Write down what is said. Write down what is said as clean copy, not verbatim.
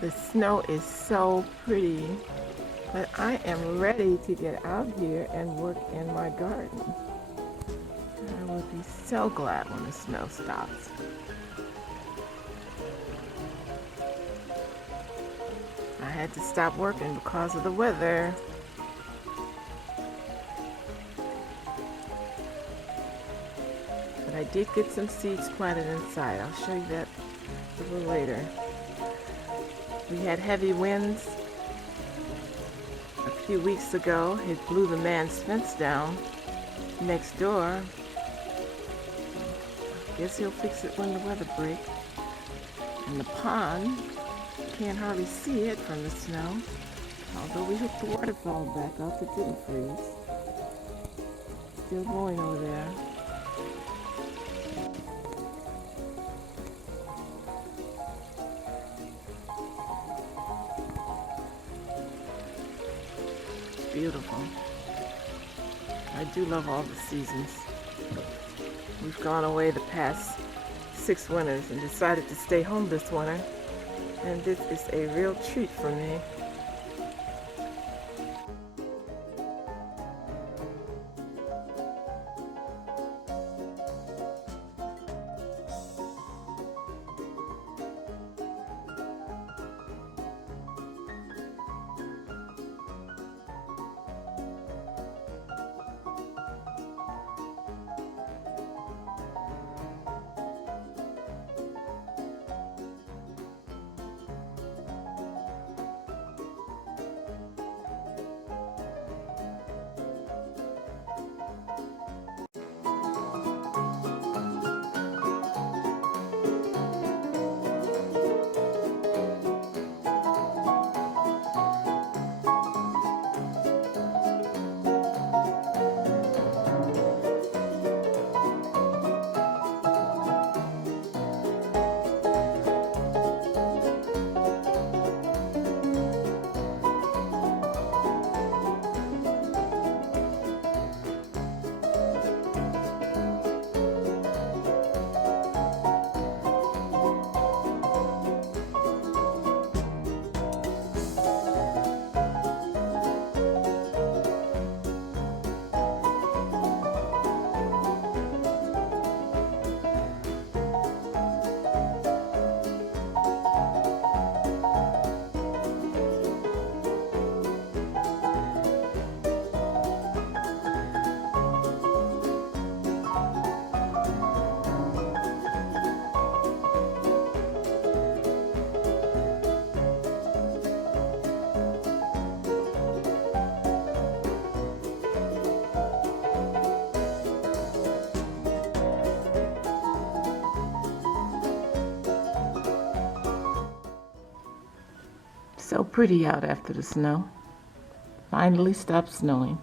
The snow is so pretty, but I am ready to get out here and work in my garden. I will be so glad when the snow stops. I had to stop working because of the weather. But I did get some seeds planted inside. I'll show you that a little later. We had heavy winds a few weeks ago. It blew the man's fence down next door. I guess he'll fix it when the weather breaks. And the pond, you can't hardly see it from the snow. Although we hooked the waterfall back up, it didn't freeze. Still going over there. Beautiful. I do love all the seasons. We've gone away the past 6 winters and decided to stay home this winter, and this is a real treat for me. So pretty out after the snow. Finally stopped snowing.